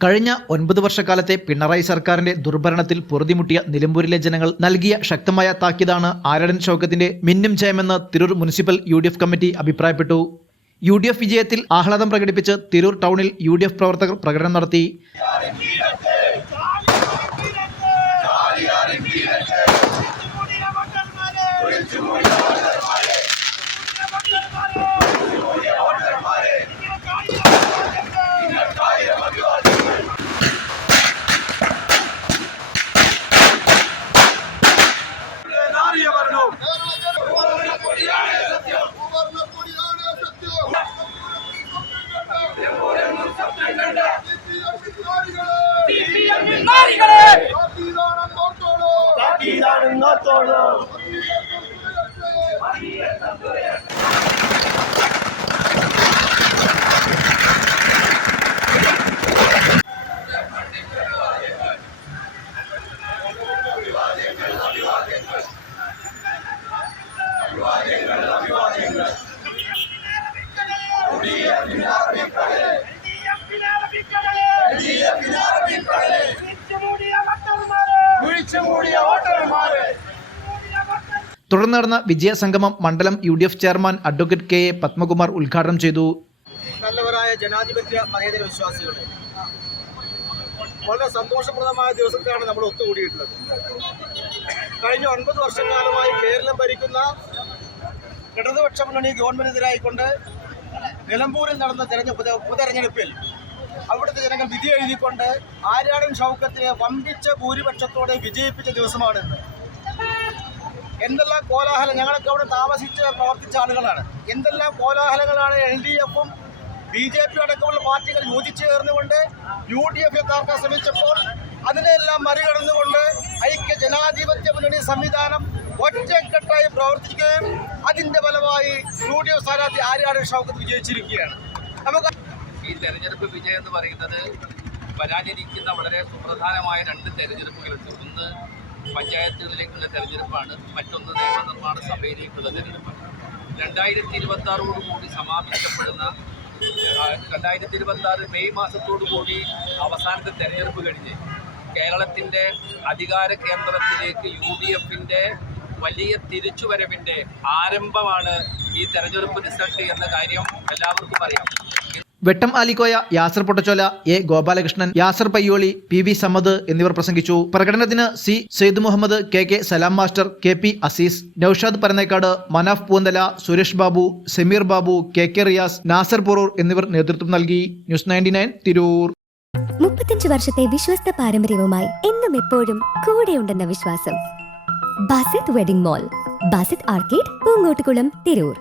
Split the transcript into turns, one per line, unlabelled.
കഴിഞ്ഞ ഒൻപത് വർഷക്കാലത്തെ പിണറായി സർക്കാരിന്റെ ദുർഭരണത്തിൽ പൊറുതിമുട്ടിയ നിലമ്പൂരിലെ ജനങ്ങൾ നൽകിയ ശക്തമായ താക്കീതാണ് ആരടൻ ഷൗക്കത്തിന്റെ മിന്നും ജയമെന്ന് തിരൂർ മുനിസിപ്പൽ യു കമ്മിറ്റി അഭിപ്രായപ്പെട്ടു. യു വിജയത്തിൽ ആഹ്ലാദം പ്രകടിപ്പിച്ച് തിരൂർ ടൗണിൽ യു പ്രവർത്തകർ പ്രകടനം നടത്തി. മരണത്തോളം തുടർന്ന് നടന്ന വിജയസംഗമം മണ്ഡലം U D F chairman advocate K Padmakumar ഉദ്ഘാടനം ചെയ്തു.
നല്ലവരായ ജനാധിപത്യ മതേതര വിശ്വാസികളെ. വളരെ സന്തോഷപ്രദമായ ദിവസത്തിലാണ് നമ്മൾ ഒത്തുകൂടിയിട്ടുള്ളത്. കഴിഞ്ഞ ഒൻപത് വർഷക്കാലമായി കേരളം ഭരിക്കുന്ന ഇടതുപക്ഷ മുന്നണി ഗവൺമെന്റിനെതിരായിക്കൊണ്ട് നിലമ്പൂരിൽ നടന്ന തെരഞ്ഞെടുപ്പ് ഉപതെരഞ്ഞെടുപ്പിൽ അവിടുത്തെ ജനങ്ങൾ വിധി എഴുതിക്കൊണ്ട് ആര്യാടൻ ഷൗക്കത്തിനെ വമ്പിച്ച ഭൂരിപക്ഷത്തോടെ വിജയിപ്പിച്ച ദിവസമാണിന്ന്. എന്തെല്ലാം കോലാഹലം? ഞങ്ങളൊക്കെ അവിടെ താമസിച്ച് പ്രവർത്തിച്ച ആളുകളാണ്. എന്തെല്ലാം കോലാഹലങ്ങളാണ് എൽ ഡി എഫും ബി ജെ പി അടക്കമുള്ള പാർട്ടികൾ യോജിച്ചു ചേർന്നുകൊണ്ട് യു ഡി എഫ് എത്താക്കാൻ ശ്രമിച്ചപ്പോൾ അതിനെല്ലാം മറികടന്നുകൊണ്ട് ഐക്യ ജനാധിപത്യ മുന്നണി സംവിധാനം ഒറ്റക്കെട്ടായി പ്രവർത്തിക്കുകയും അതിന്റെ ഫലമായി യു ഡി എഫ് സ്ഥാനാർത്ഥി ആര്യാട് ഷൗക്കത്ത് വിജയിച്ചിരിക്കുകയാണ്. നമുക്ക്
ഈ തെരഞ്ഞെടുപ്പ് വിജയം എന്ന് പറയുന്നത് വരാനിരിക്കുന്ന വളരെ സുപ്രധാനമായ രണ്ട് തെരഞ്ഞെടുപ്പുകളുണ്ട് ഒന്ന് പഞ്ചായത്തുകളിലേക്കുള്ള തെരഞ്ഞെടുപ്പാണ്. മറ്റൊന്ന് നിയമനിർമ്മാണ സഭയിലേക്കുള്ള തെരഞ്ഞെടുപ്പാണ്. രണ്ടായിരത്തി ഇരുപത്തി ആറോടുകൂടി സമാപിക്കപ്പെടുന്ന രണ്ടായിരത്തി ഇരുപത്തി ആറ് മെയ് മാസത്തോടുകൂടി അവസാനത്തെ തെരഞ്ഞെടുപ്പ് കഴിഞ്ഞ് കേരളത്തിന്റെ അധികാര കേന്ദ്രത്തിലേക്ക് യു ഡി എഫിന്റെ വലിയ തിരിച്ചുവരവിന്റെ ആരംഭമാണ് ഈ തെരഞ്ഞെടുപ്പ് റിസൾട്ട് എന്ന കാര്യം എല്ലാവർക്കും അറിയാം.
Vettam Alikoya Yasar Pottachola A Gopalakrishnan Yasar Payyoli P V Samad എന്നിവർ പ്രസംഗിച്ചു. പ്രകടനത്തിന് C Syed Muhammad K K Salam master K P Azeez Naushad Parannekkad Manaf Poonthala Suresh Babu Sameer Babu K K Riyas Nasar Porur എന്നിവർ നേതൃത്വം നൽകി. News ninety nine Tirur.
മുപ്പത്തഞ്ച് വർഷത്തെ വിശ്വസ്ത പാരമ്പര്യവുമായി എന്നും എപ്പോഴും കൂടെയുണ്ടെന്ന വിശ്വാസം. Basith wedding mall Basith arcade Poongottukulam Tirur.